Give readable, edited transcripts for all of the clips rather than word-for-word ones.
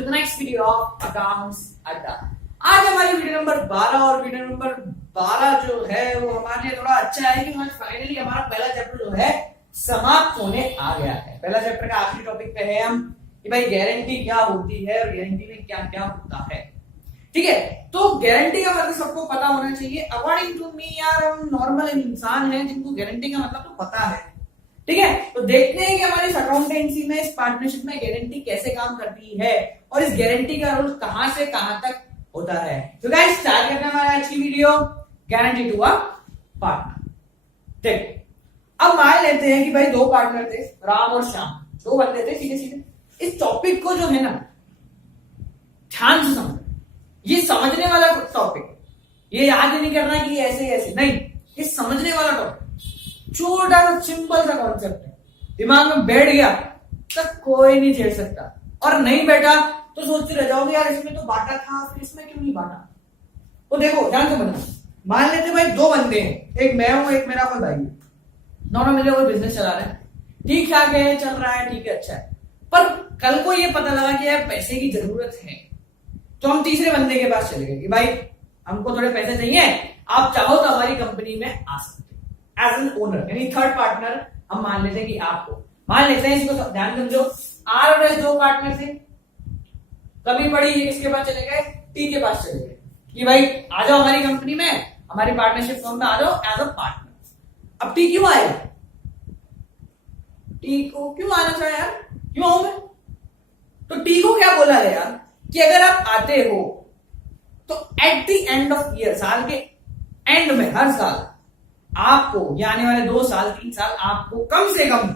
to the next video of Accounts Adda। आज हमारी video number 12 और वीडियो नंबर 12 जो है वो हमारे लिए थोड़ा अच्छा है कि फाइनली हमारा पहला चैप्टर जो है समाप्त होने आ गया है। पहला चैप्टर का आखिरी टॉपिक पे है हम कि भाई गारंटी क्या होती है और गारंटी में क्या क्या होता है। ठीक है, तो गारंटी का मतलब सबको पता होना चाहिए। अकॉर्डिंग टू मी यार हम नॉर्मल इंसान हैं जिनको गारंटी का मतलब तो पता है। ठीक है, तो देखते हैं कि हमारी इस अकाउंटेंसी में, इस पार्टनरशिप में गारंटी कैसे काम करती है और इस गारंटी का रोल कहां से कहां तक होता है। तो गाइस स्टार्ट करते हैं हमारा आज की video, guarantee to a partner. ठीक, अब मान लेते हैं कि भाई दो पार्टनर थे, राम और श्याम, दो बंदे थे सीधे सीधे। इस टॉपिक को जो है ना ध्यान से समझो, ये समझने वाला टॉपिक, ये याद नहीं करना कि ऐसे ऐसे नहीं, ये समझने वाला टॉपिक, छोटा सा सिंपल सा कॉन्सेप्ट है, दिमाग में बैठ गया तब कोई नहीं छेड़ सकता, और नहीं बैठा तो सोचते रह जाओगे यार इसमें तो बांटा था फिर इसमें क्यों नहीं बांटा। तो देखो ध्यान से समझना, मान लेते भाई दो बंदे हैं, एक मैं हूं एक मेरा कोई भाई है, दोनों मिले कोई बिजनेस चला रहे हैं, ठीक ठाक है, चल रहा है, ठीक है, अच्छा है। पर कल को ये पता लगा कि यार पैसे की जरूरत है, तो हम तीसरे बंदे के पास चले गए कि भाई हमको थोड़े पैसे चाहिए, आप चाहो तो हमारी कंपनी में आ सकते हैं एज एन ओनर, यानी थर्ड पार्टनर हम मान लेते हैं कि आपको, मान लेते हैं, इसको ध्यान समझो। आर और एस दो पार्टनर थे, कभी पड़ी ये किसके पास चले गए, टी के पास चले गए कि भाई आ जाओ हमारी कंपनी में, हमारी पार्टनरशिप फर्म में आ जाओ एज अ पार्टनर। अब टी क्यों आएगा, टी को क्यों आना चाहिए यार, क्यों आऊं मैं? तो टी को क्या बोला है यार कि अगर आप आते हो तो at the end of year, साल के एंड में, हर साल आपको, ये आने वाले 2 साल 3 साल आपको कम से कम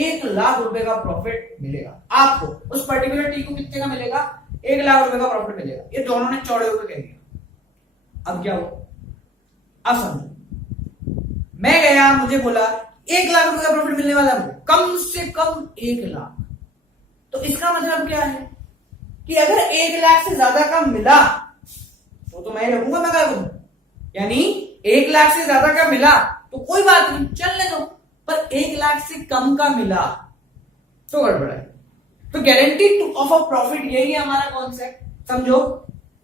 1 लाख रुपए का प्रॉफिट मिलेगा। आपको उस पर्टिकुलर टी को कितने का मिलेगा, 1 लाख रुपए का प्रॉफिट मिलेगा। ये दोनों ने चौड़े होकर कह दिया। अब क्या हो, अब समझो, मैं गया, मुझे बोला 1 लाख रुपए का प्रॉफिट मिलने वाला है, कम से कम 1 लाख। तो इसका मतलब क्या है कि अगर 1 लाख से ज्यादा का मिला तो मैं रखूंगा, मैं क्या करूं, यानी 1 लाख से ज्यादा का मिला तो कोई बात नहीं, चलने दो, पर 1 लाख से कम का मिला तो गड़बड़ है। तो गारंटी ऑफ अ प्रॉफिट यही है हमारा कॉन्सेप्ट, समझो।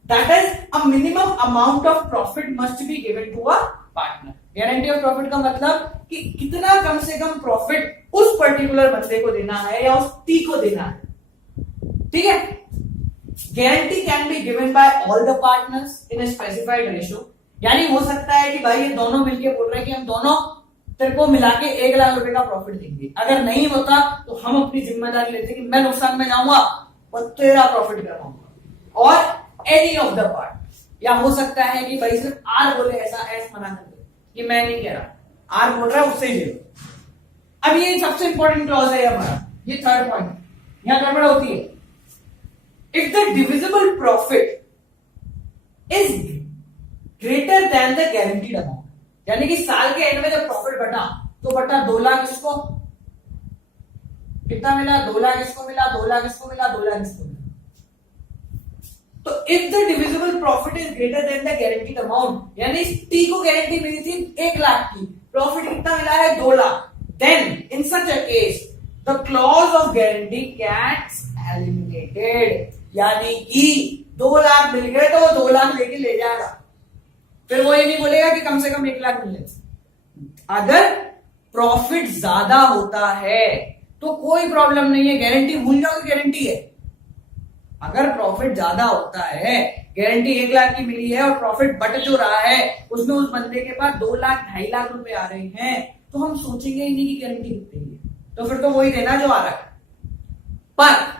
That is a minimum amount of profit must be given to a partner. Guarantee of profit का मतलब कि कितना कम से कम प्रॉफिट उस पर्टिकुलर बंदे को देना है या उस टी को देना है। ठीक है, guarantee can be given by all the partners in a specified ratio, यानी हो सकता है कि भाई ये दोनों मिलके बोल रहे हैं कि हम दोनों तेरे को मिला के 1 लाख रुपए का प्रॉफिट देंगे। अगर नहीं होता तो हम अपनी जिम्मेदारी लेते कि मैं नुकसान में जाऊंगा और तेरा प्रॉफिट करवाऊंगा, और एनी ऑफ द पार्ट। या हो सकता है कि भाई सिर्फ आर बोले, ऐसा एस मना कर दे कि मैं नहीं कह रहा, आर बोल रहा है उससे ही ले लो। अब ये सबसे इंपॉर्टेंट क्लॉज है हमारा, ये थर्ड पॉइंट, यहां गड़बड़ होती है। If the divisible profit is greater than the guaranteed amount, यानी कि साल के एंड में जब प्रॉफिट बटा तो बटा 2 लाख इसको, कितना मिला, 2 लाख इसको मिला, 2 लाख इसको मिला, 2 लाख इसको मिला। तो if the divisible profit is greater than the guaranteed amount, यानी टी को गारंटी मिली थी 1 लाख की, प्रॉफिट कितना मिला है 2 lakh, then in such a case the clause of guarantee gets eliminated, यानी कि 2 लाख मिल गए तो वो 2 लाख लेके ले जाएगा, फिर वो ये नहीं बोलेगा कि कम से कम 1 लाख मिले। अगर प्रॉफिट ज्यादा होता है तो कोई प्रॉब्लम नहीं है, गारंटी भूल जाओ, गारंटी है। अगर प्रॉफिट ज्यादा होता है, गारंटी 1 लाख की मिली है और प्रॉफिट बट जो रहा है उसमें उस बंदे के पास 2 लाख 2.5 लाख रुपए आ रहे हैं, तो हम सोचेंगे ही नहीं कि गारंटी कितनी है, तो फिर तो वही देना जो आ रहा है। पर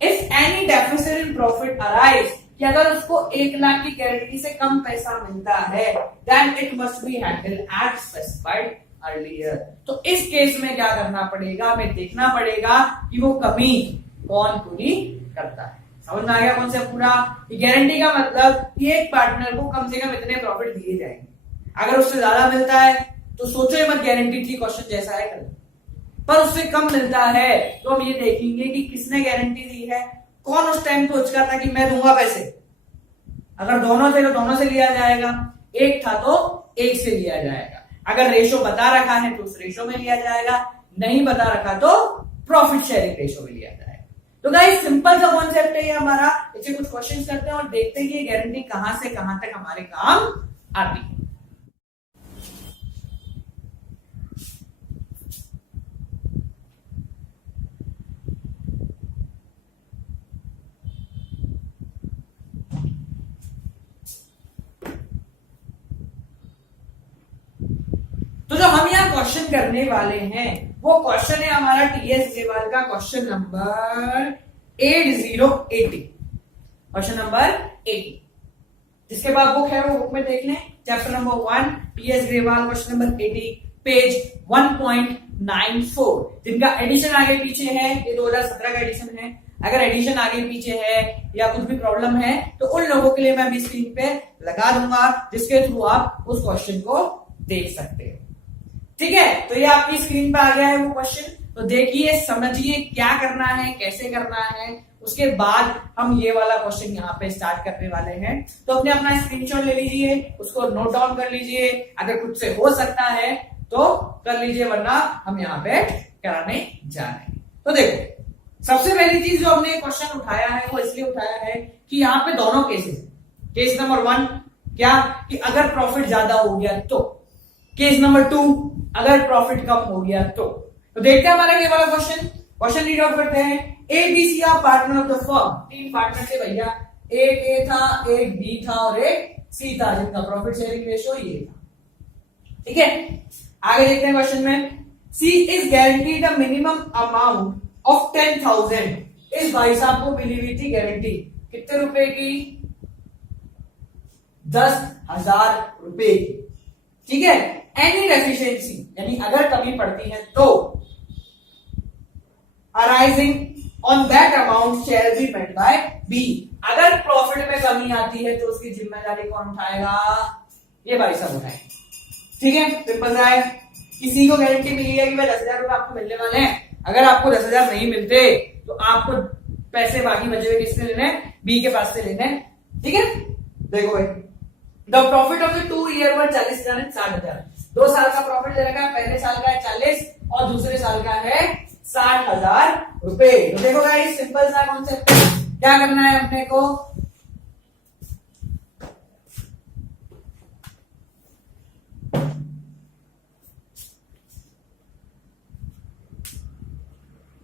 if any deficit in profit arise, कि अगर उसको 1 लाख की गारंटी से कम पैसा मिलता है, then it must be handled as specified earlier। तो इस केस में क्या करना पड़ेगा, हमें देखना पड़ेगा कि वो कमी कौन पूरी करता है। समझ में आ गया कौन सा पूरा? गारंटी का मतलब कि एक पार्टनर को कम से कम इतने प्रॉफिट दिए जाएंगे, अगर उससे ज्यादा मिलता है तो सोचो मत, गारंटी थी क्वेश्चन जैसा है कल, पर उससे कम मिलता है तो हम ये देखेंगे कि किसने गारंटी दी है, कौन उस टाइम सोच का था कि मैं दूंगा पैसे। अगर दोनों थे तो दोनों से लिया जाएगा, एक था तो एक से लिया जाएगा, अगर रेशो बता रखा है तो उस रेशो में लिया जाएगा, नहीं बता रखा तो प्रॉफिट शेयरिंग रेशो में लिया जाएगा। तो गाइस सिंपल सा कॉन्सेप्ट है ये हमारा। इसे कुछ क्वेश्चंस करते हैं और देखते हैं कि गारंटी कहां से कहां तक हमारे काम आती है। तो जो हम यहाँ क्वेश्चन करने वाले हैं वो क्वेश्चन है हमारा टीएस ग्रेवाल का क्वेश्चन नंबर 8080, क्वेश्चन नंबर 80। जिसके बाद बुक है वो बुक में देख लें, chapter number 1 TS Grewal question number 80 page 1.94। जिनका एडिशन आगे पीछे है, ये 2017 का एडिशन है। अगर एडिशन आगे पीछे है या कुछ भी प्रॉब्लम है तो उन लोगों के लिए मैं अभी स्क्रीन पे लगा दूंगा, जिसके थ्रू आप उस क्वेश्चन को देख सकते हो। ठीक है, तो ये आपकी स्क्रीन पे आ गया है वो क्वेश्चन। तो देखिए, समझिए क्या करना है, कैसे करना है, उसके बाद हम ये वाला क्वेश्चन यहाँ पे स्टार्ट करने वाले हैं। तो अपने अपना स्क्रीनशॉट ले लीजिए, उसको नोट डाउन कर लीजिए। अगर खुद से हो सकता है तो कर लीजिए, वरना हम यहाँ पे कराने जा रहे हैं। तो देखो, सबसे पहली चीज जो हमने क्वेश्चन उठाया है वो इसलिए उठाया है कि यहाँ पे दोनों केसेस, केस नंबर 1 क्या कि अगर प्रॉफिट ज्यादा हो गया तो, केस नंबर 2 अगर प्रॉफिट कम हो गया तो देखते हैं हमारा ये वाला क्वेश्चन रीड आउट करते हैं। A B C are partner of the firm, 3 partner थे भैया, एक ए था, एक बी था और एक सी था, जिनका प्रॉफिट शेयरिंग रेशियो ये था। ठीक है, आगे देखते हैं क्वेश्चन में। C is guaranteed the minimum amount of 10,000। इस भाई साहब को मिली हुई थी गारंटी कितने रुपए की? 10,000 रुपए की। ठीक है, एनी डेफिशिएंसी यानी अगर कमी पड़ती है तो arising on that amount shall be met by B. अगर प्रॉफिट में कमी आती है तो उसकी जिम्मेदारी कौन उठाएगा? ये भाई साहब उठाएंगे। ठीक है, सिंपल सा है। किसी को गारंटी मिली है कि भाई 10,000 रुपए आपको मिलने वाले हैं। अगर आपको 10,000 नहीं मिलते तो आपको पैसे बाकी बचे हुए किससे लेने? बी के पास से लेने। ठीक है, देखो भाई, the profit of the 2 year were 40,000 and 60,000। 2 साल का प्रॉफिट ले रखा है, पहले साल का है 40 और दूसरे साल का है 60,000 रुपए। तो देखो गाइस, सिंपल सा कॉन्सेप्ट, क्या करना है अपने को?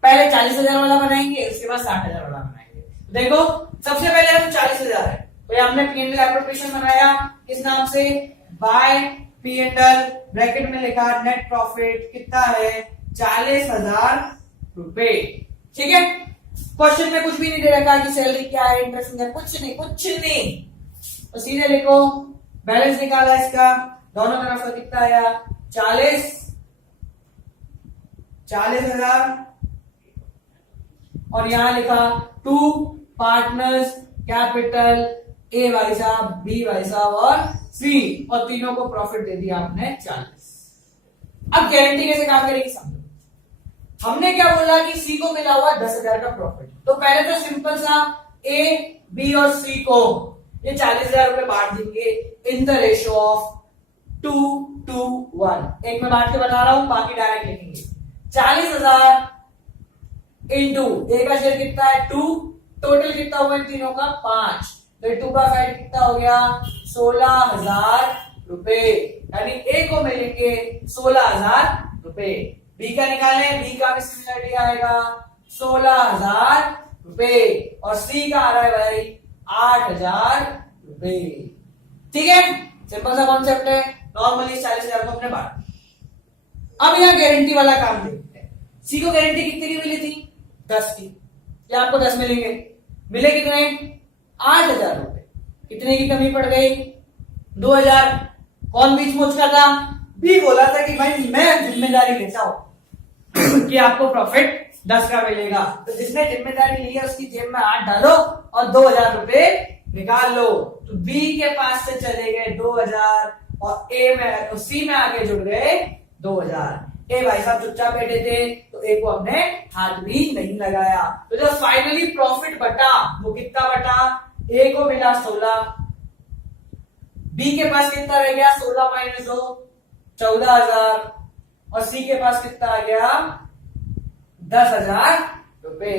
पहले 40,000 वाला बनाएंगे, उसके बाद 60,000 वाला बनाएंगे। देखो, सबसे पहले हम 40,000 है तो हमने पी&एल एप्रोप्रिएशन बनाया किस नाम से? बाय पी&एल, ब्रैकेट में लिखा नेट प्रॉफिट कितना है? 40,000 रुपए। ठीक है, क्वेश्चन में कुछ भी नहीं दे रखा कि सैलरी क्या है, इंटरेस्ट है, कुछ नहीं। तो सीधे लिखो, बैलेंस निकाला इसका, दोनों तरफ का कितना आया? 40,000 और यहां लिखा 2 पार्टनर्स कैपिटल, ए भाई साहब, बी भाई साहब और सी, और तीनों को प्रॉफिट दे दिया आपने 40। अब गारंटी कैसे काम करेगी समझो। हमने क्या बोला कि सी को मिला हुआ 10,000 का प्रॉफिट। तो पहले तो सिंपल सा ए, बी और सी को ये 40,000 रुपए बांट देंगे इन द रेशियो ऑफ 2:1। एक में बांट के बता रहा हूं, बाकी डायरेक्ट लिखेंगे। 40,000 इंटू ए का शेयर कितना है? 2, टोटल कितना हुआ इन तीनों का? 5। तो 2 का फाइड कितना हो गया? 16,000 रुपए। यानी ए को मिलेंगे 16,000 रुपए। बी का निकालें, बी का भी सिमिलरिटी आएगा 16,000 रुपए और सी का आ रहा है भाई 8,000 रुपए। ठीक है, सिंपल सा कॉन्सेप्ट है। नॉर्मली 40,000 को अपने बांट। अब यहां गारंटी वाला काम देखते हैं। सी को गारंटी कितनी की मिली थी? 10 की। क्या आपको 10 मिलेंगे? मिले कितने? 8,000 रुपए। कितने की कमी पड़ गई? 2,000। कौन बीच में उचका था? बी बोला था कि भाई मैं जिम्मेदारी लेता हूं कि आपको प्रॉफिट 10 का मिलेगा। तो जिसने जिम्मेदारी ली है उसकी जेब में 8 डालो और 2,000 रुपए निकाल लो। तो बी के पास से चले गए 2,000 और ए में तो सी में आके जुड़ गए 2,000। ए भाई साहब चुपचाप बैठे थे तो ए को हमने हाथ भी नहीं लगाया। तो जब फाइनली प्रॉफिट बटा वो कितना बटा? ए को मिला 16, बी के पास कितना रह गया? 16 माइनस 2 14,000 और सी के पास कितना आ गया? 10,000 रुपए।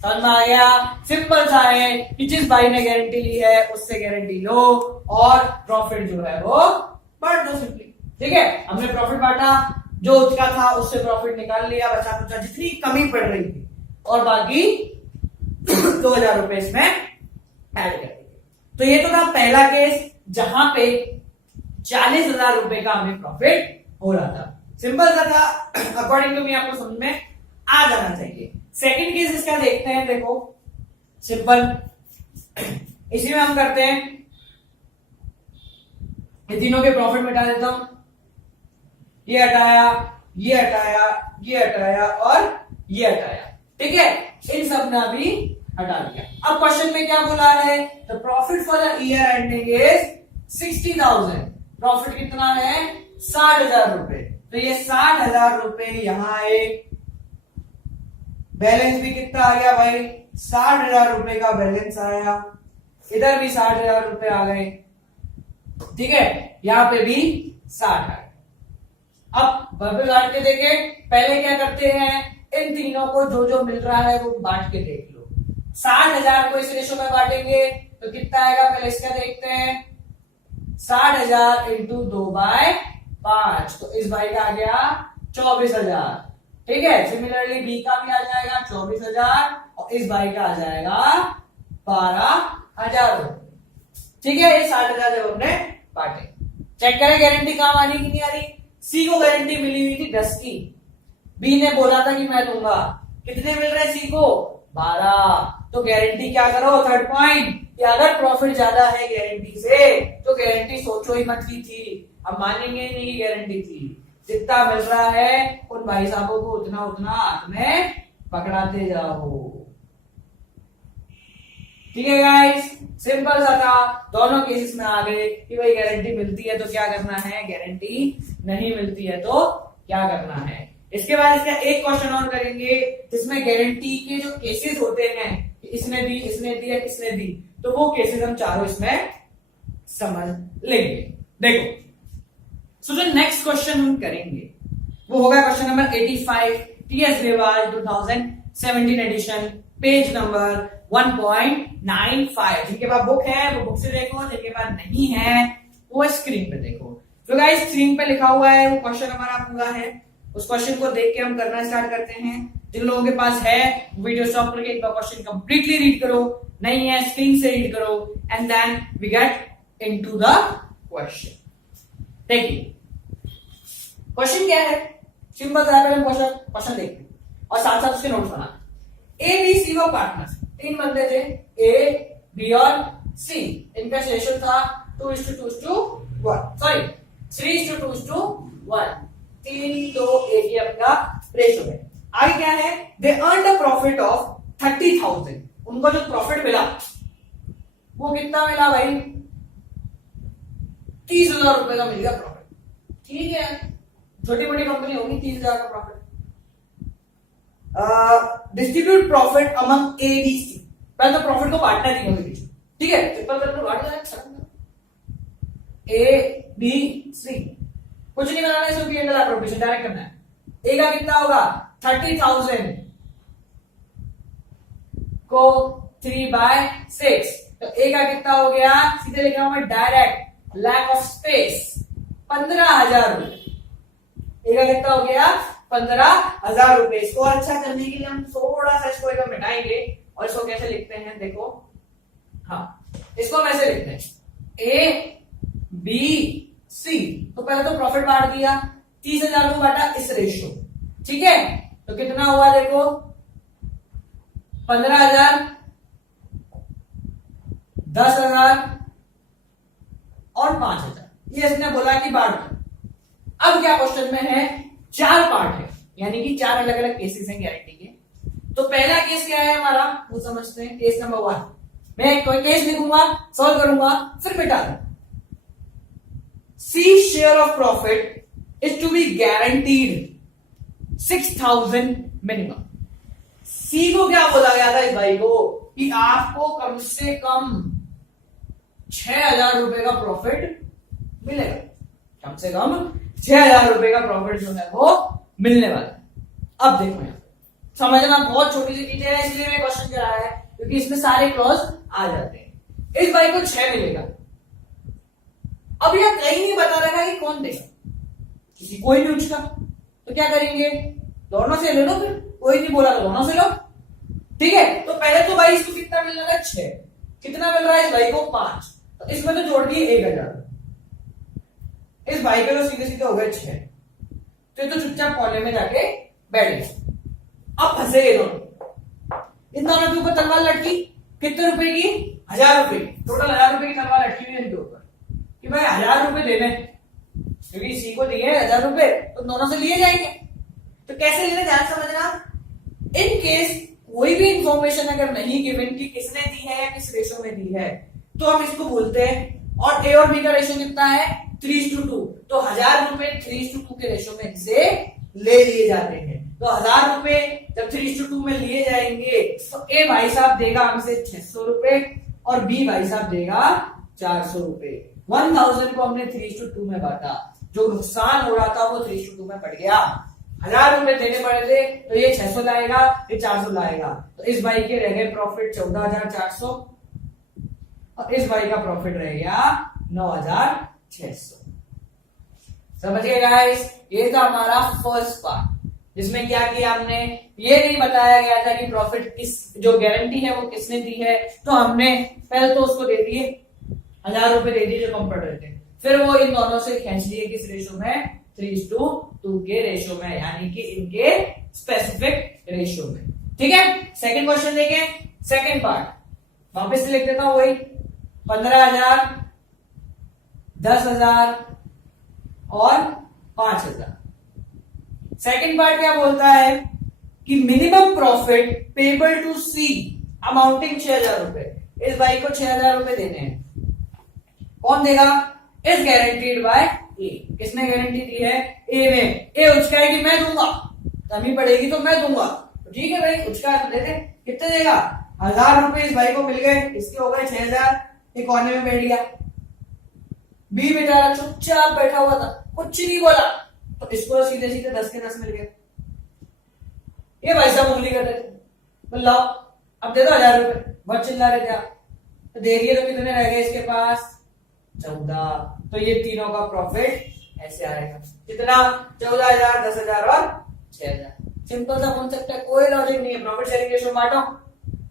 समझ में आ गया? सिंपल सा है कि जिस भाई ने गारंटी ली है उससे गारंटी लो और प्रॉफिट जो है वो बांट दो सिंपली। ठीक है, हमने प्रॉफिट बांटा, जो उसका था उससे प्रॉफिट निकाल लिया, बचा कुचा जितनी कमी पड़ रही थी और बाकी 2000 रुपए इसमें ऐड कर दिए। तो ये तो था पहला केस जहां पे 40,000 रुपए का हमें प्रॉफिट हो रहा था। सिंपल सा था, अकॉर्डिंग टू मी आपको समझ में आ जाना चाहिए। सेकंड केस इसका देखते हैं। देखो सिंपल, इसी में हम करते हैं, ये तीनों के प्रॉफिट मिटा देता हूं, ये हटाया, ये हटाया, ये हटाया और ये हटाया। ठीक है, इन सब ने भी हटा दिया। अब क्वेश्चन में क्या बोला है? The profit for the year ending is 60,000। Profit कितना है? 60,000 रुपए। तो ये 60,000 रुपए यहां आए, बैलेंस भी कितना आ गया भाई? 60,000 रुपए का बैलेंस आया, इधर भी 60,000 रुपए आ गए। ठीक है, यहां पे भी 60 आ गए। अब बबल बांट के देखे, पहले क्या करते हैं, इन तीनों को जो जो मिल रहा है वो बांट के देख लो। 60,000 को इस रेशो में बांटेंगे तो कितना आएगा? पहले इसका देखते हैं, 60,000 इंटू 2/5, तो इस भाई का आ गया 24,000। ठीक है, सिमिलरली बी का भी आ जाएगा 24,000 और इस भाई का आ जाएगा 12,000। ठीक है, ये 60,000 जब हमने बांटे, चेक करें गारंटी काम आ रही कि नहीं आ रही। सी को गारंटी मिली हुई थी 10 की, बी ने बोला था कि मैं दूंगा, कितने मिल रहे हैं सी को? 12। तो गारंटी क्या करो, थर्ड पॉइंट, कि अगर प्रॉफिट ज्यादा है गारंटी से तो गारंटी सोचो ही मत की थी, अब मानेंगे नहीं कि गारंटी थी। जितना मिल रहा है उन भाई साहबों को उतना उतना हाथ में पकड़ाते जाओ। ठीक है गाइस, सिंपल सा था, दोनों केसेस में आ गए कि भाई गारंटी मिलती है तो क्या करना है, गारंटी नहीं मिलती है तो क्या करना है। इसके बाद इसका एक क्वेश्चन और करेंगे जिसमें गारंटी के जो केसेस होते हैं, इसने दी, इसने दी, इसने दी, तो वो केसेस हम चारों इसमें समझ लेंगे। देखो, सो जो नेक्स्ट क्वेश्चन हम करेंगे वो होगा question number 85, TS Grewal 2017 edition, page number 1.95। जिनके पास बुक है वो बुक से देखो, जिनके पास नहीं है वो स्क्रीन पे देखो। तो गाइस स्क्रीन पे लिखा हुआ है वो क्वेश्चन हमारा पूरा है, उस क्वेश्चन को देख के हम करना स्टार्ट करते हैं। जिन लोगों के पास है वीडियो स्टॉप करके एक बार क्वेश्चन कंप्लीटली रीड करो, नहीं है स्क्रीन से रीड करो, and then we get into the question. देखिए क्वेश्चन क्या है, सिंपल सा है, क्वेश्चन देखते और साथ साथ उसके नोट्स बना। ए बी सी वो पार्टनर, तीन बंदे थे, ए बी और सी, इनका रेशियो था 2:2:1, सॉरी 3:2:1, 3 2 1 ये अपना रेशियो है। आगे क्या है, they earn a profit of 30,000। उनको जो प्रॉफिट मिला वो कितना मिला भाई? 30,000 रुपए का मिल गया प्रॉफिट। ठीक है, छोटी मोटी कंपनी होगी, 30,000 का profit. Distribute profit among A B C, पहले तो प्रॉफिट को बांटना तीनों के बीच। ठीक है, सिंपल करके बांट देना, ए बी सी, कुछ नहीं बनाना है, सिर्फ P&L एप्रोप्रिएशन डायरेक्ट करना है। ए का कितना होगा? 30,000 को 3/6, तो ए का कितना हो गया? सीधे लिखा हुआ डायरेक्ट, लैक ऑफ स्पेस 15,000 रुपए। ए का कितना हो गया? 15,000 रुपए। इसको अच्छा करने के लिए हम थोड़ा सा इसको एक मिटाएंगे और इसको कैसे लिखते हैं देखो, हाँ इसको हम ऐसे लिखते हैं, ए बी सी। तो पहले तो प्रॉफिट बांट दिया, 30,000 को बांटा इस रेशियो। ठीक है, तो कितना हुआ देखो, 15,000, 10,000 और 5,000, ये इसने बोला कि बांट दो। अब क्या क्वेश्चन में है, 4 पार्ट है, यानी कि 4 अलग अलग केसेस हैं गारंटी के। तो पहला केस क्या है हमारा वो समझते हैं। केस नंबर 1, मैं कोई केस लिखूंगा, सॉल्व करूंगा, फिर मिटा दूंगा। C share of profit is to be guaranteed 6,000 minimum। C को क्या बोला गया था इस भाई को कि आपको कम से कम 6,000 रुपए का प्रॉफिट मिलेगा, कम से कम 6,000 रुपए का प्रॉफिट जो है वो मिलने वाला है। अब देखो यहां, समझना, बहुत छोटी सी चीजें है, इसलिए मैं क्वेश्चन कराया है क्योंकि इसमें सारे क्लॉज आ जाते हैं। इस भाई को 6 मिलेगा। अब यह कहीं नहीं बता रखा कि कौन देगा, किसी कोई नहीं उसका, तो क्या करेंगे, दोनों से ले लो, फिर कोई नहीं बोला तो दोनों से लो, ठीक है। तो पहले तो भाई इसको कितना मिल रहा है, 6, कितना मिल रहा है इस भाई को 5, तो इसमें तो जोड़ दिए 1000, इस भाई के तो सीधे सीधे हो गए 6, तो ये तो चुपचाप कोने में जाके बैठ गए। अब फंसे ये दोनों, इन दोनों के ऊपर तलवार लटकी, कितने रुपए की, 1000 रुपए, टोटल 1000 रुपए की तलवार लटकी हुई है इनके ऊपर कि भाई 1000 रुपए देने, क्योंकि इसी को दिए 1000 रुपए तो दोनों से लिए जाएंगे। तो कैसे लेने, ध्यान समझना, इन केस कोई भी इंफॉर्मेशन अगर नहीं गिवन कि किसने दी है या किस रेशो में दी है, तो हम इसको बोलते हैं, और ए और बी का रेशो कितना है, 3:2, तो 1000 रुपए 3:2 के रेशो में इनसे ले लिए जाते हैं। तो 1000 रुपए जब 3:2 में लिए जाएंगे तो ए भाई साहब देगा हमसे 600 रुपए और बी भाई साहब देगा 400 रुपए। 1000 को हमने 3:2 में बांटा, जो नुकसान हो रहा था वो 3:2 में पड़ गया। 1000 रुपए देने पड़े थे तो ये 600 लाएगा, ये 400 लाएगा, तो इस भाई के रह गए प्रॉफिट 14,400 और इस भाई का प्रॉफिट रह गया 9,600। समझ गए गाइस, ये था हमारा फर्स्ट पार्ट, जिसमें क्या किया हमने, ये नहीं बताया गया था कि प्रॉफिट किस, जो गारंटी है वो किसने दी है, तो हमने पहले तो उसको दे दिए 1000 रुपए दे दिए जो कम पड़ रहे थे, फिर वो इन दोनों से खींच लिए किस रेशो में, 3:2 के रेशो में, यानी कि इनके स्पेसिफिक रेशो में, ठीक है। सेकंड क्वेश्चन देखें, सेकंड पार्ट वापस से लिख देता हूं, वही 15,000, 10,000 और 5,000। सेकंड पार्ट क्या बोलता है कि minimum profit payable to C amounting 6,000 रुपए, इस भाई को 6,000 रुपए देने हैं, कौन देगा, इज गारंटीड बाय ए, किसने गारंटी दी है, ए में, ए उचका है कि मैं दूंगा, कमी पड़ेगी तो मैं दूंगा, तो ठीक है भाई उचका है तो दे दे, कितने देगा, 1000 रुपए इस भाई को मिल गए, इसके हो गए 6,000, एक कोने में बैठ गया। बी बेचारा चुपचाप बैठा हुआ था, कुछ नहीं बोला, तो इसको सीधे सीधे 10 के 10 मिल गए। ये भाई साहब उंगली कर रहे थे, बोल लाओ अब दे दो 1000 रुपए, बहुत चिल्ला रहे थे आप, तो दे दिए, तो कितने रह गए इसके पास, 14, तो ये तीनों का प्रॉफिट ऐसे आएगा, कितना, 14,000, 10,000 और 6,000। सिंपल सा कॉन्सेप्ट है, कोई लॉजिक नहीं है, प्रॉफिट शेयरिंग रेशो बांटो,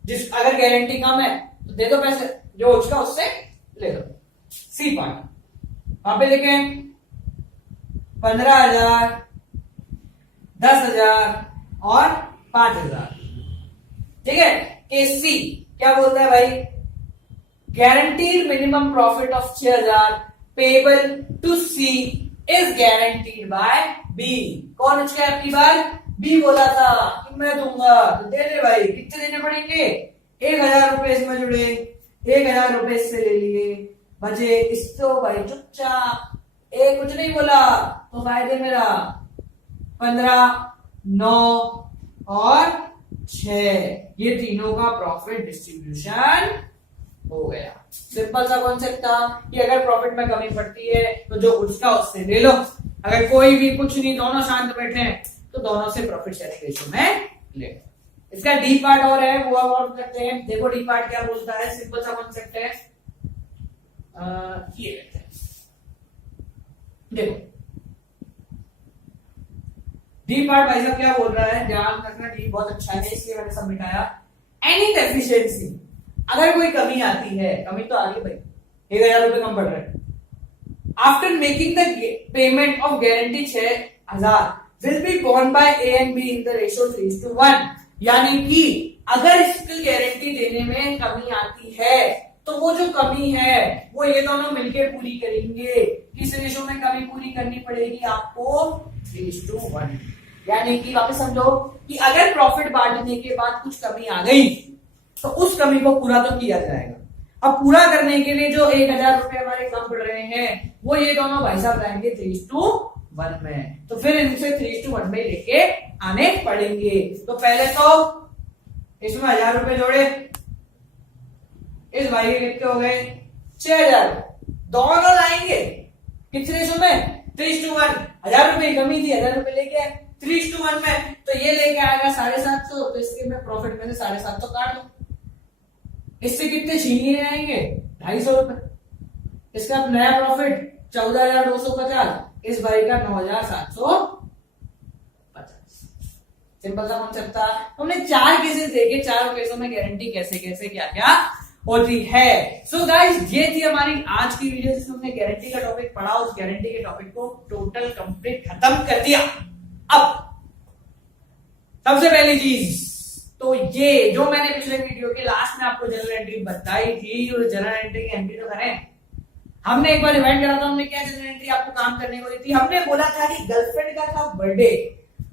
जिस अगर गारंटी कम है तो दे दो पैसे, जो उसका उससे ले लो। सी पार्ट वहां पे देखें, 15,000, 10,000 और 5,000, ठीक है। केस सी क्या बोलता है भाई, guaranteed minimum profit of 6,000 payable to C is guaranteed by B। कौन उसका आपकी बात, B बोला था कि मैं दूंगा, तो दे दे भाई, कितने देने पड़ेंगे, 1,000 रुपए इसमें जुड़े, 1,000 रुपए इससे ले लिए, बचे इसको भाई चुपचाप, ए कुछ नहीं बोला तो फायदे मेरा 15, 9 और 6, ये तीनों का प्रॉफिट डिस्ट्रीब्यूशन हो गया। सिंपल सा कॉन्सेप्ट था कि अगर प्रॉफिट में कमी पड़ती है तो जो उसका उससे ले लो, अगर कोई भी कुछ नहीं, दोनों शांत बैठे हैं तो दोनों से प्रॉफिट शेयरिंग रेशो में ले लो। इसका डी पार्ट और है, वो और करते हैं, देखो डी पार्ट क्या बोलता है, सिंपल सा कॉन्सेप्ट है, ये लेते हैं, देखो डी पार्ट भाई साहब क्या बोल रहा है, ध्यान रखना, डी बहुत अच्छा है इसलिए मैंने सब मिटाया। एनी डेफिशिएंसी, अगर कोई कमी आती है, कमी तो आ गई भाई, 1,000 रुपए कम पड़ रहे हैं, after making the payment of guarantee 6,000 will be gone by A and be in the ratio 3:1, यानी कि अगर इसकी गारंटी देने में कमी आती है तो वो जो कमी है वो ये दोनों मिलकर पूरी करेंगे। किस रेशियो में कमी पूरी करनी पड़ेगी आपको, 3:1, यानी कि वापस समझो कि अगर प्रॉफिट बांटने के बाद कुछ कमी आ गई तो उस कमी को पूरा तो किया जाएगा। अब पूरा करने के लिए जो 1,000 रुपए हमारे कम पड़ रहे हैं वो ये दोनों भाई साहब रहेंगे 3:1 में, तो फिर इनसे 3:1 में लेके आने पड़ेंगे। तो पहले तो इसमें 1,000 रुपए जोड़े, इस भाई के कितने हो गए, 6,000, दोनों लाएंगे किस रेशो में, 3:1, 1,000 रुपए कमी थी, 1,000 रुपए लेके आए, 3:1 में, तो ये लेके आएगा 750, तो इसके मैं प्रॉफिट में से 750 काट दूं। इससे कितने छीनिए आएंगे? 250 रुपए। इसका नया प्रॉफिट 14,250, इस भाई का 9,750। सिंपल सा कॉन्सेप्ट था। हमने 4 केसेस देखे, 4 केसों में गारंटी कैसे कैसे क्या क्या होती है। सो गाइस, ये थी हमारी आज की वीडियो जिसमें हमने गारंटी का टॉपिक पढ़ा, उस गारंटी के टॉपिक को टोटल कंप्लीट खत्म कर दिया। अब सबसे पहली चीज तो ये जो मैंने पिछले वीडियो के लास्ट में आपको जनरल एंट्री बताई थी, और जनरल एंट्री की एंट्री तो करें। हमने एक बार रिवाइंड करा था, हमने क्या जनरल एंट्री आपको काम करने को दी थी। हमने बोला था कि गर्लफ्रेंड का था बर्थडे,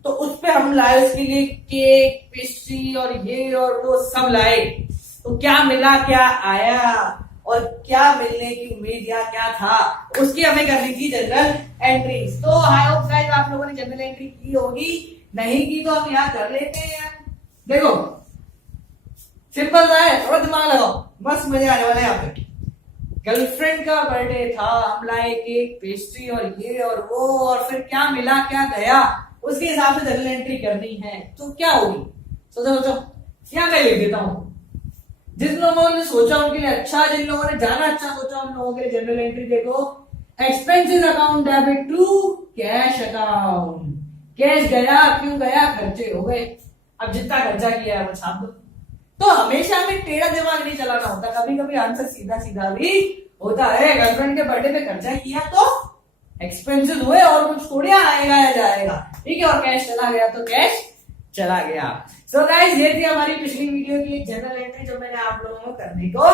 तो उस पे हम लाए उसके लिए केक, पेस्ट्री और ये और वो सब लाए। तो क्या मिला, क्या आया और क्या मिलने की उम्मीद या क्या था, उसकी हमें करनी थी जनरल एंट्री। तो आई होप गाइस आप लोगों ने जनरल एंट्री की होगी, नहीं की तो हम यहाँ कर लेते हैं। देखो सिंपल सा है, थोड़ा दिमाग लगाओ, मस्त मजे आने वाले हैं यहाँ पे। गर्लफ्रेंड का बर्थडे था, हम लाए केक, पेस्ट्री और ये और वो, और फिर क्या मिला क्या गया, उसके हिसाब से जनरल एंट्री करनी है। तो क्या होगी, सोचो सोचो, यहाँ मैं लिख देता हूं। जिन लोगों ने सोचा उनके लिए अच्छा, जिन लोगों ने ज्यादा अच्छा सोचा उन लोगों के लिए जनरल एंट्री देखो। Expenses account debit to cash account. Cash गया, क्यों गया? खर्चे हो गए। अब जितना खर्चा किया है वो छाप दो। तो हमेशा हमें टेढ़ा दिमाग नहीं चलाना होता, कभी कभी आंसर सीधा सीधा भी होता है। गर्लफ्रेंड के बर्थडे पे खर्चा किया तो एक्सपेंसेस हुए, और कुछ थोड़ी आएगा या जाएगा, ठीक है। और कैश चला गया तो कैश चला गया। सो गाइस, ये थी हमारी पिछली वीडियो की एक जनरल एंट्री जो मैंने आप लोगों को करने को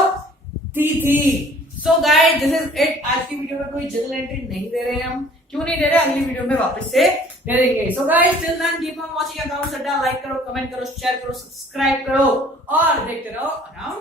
दी थी। So guys, this is it. आज की वीडियो में कोई जनरल एंट्री नहीं दे रहे हैं हम। क्यों नहीं दे रहे? अगली वीडियो में वापस से दे देंगे। So guys, till then keep on watching account Adda. Like करो, कमेंट करो, शेयर करो, सब्सक्राइब करो और देखते रहो अराउंड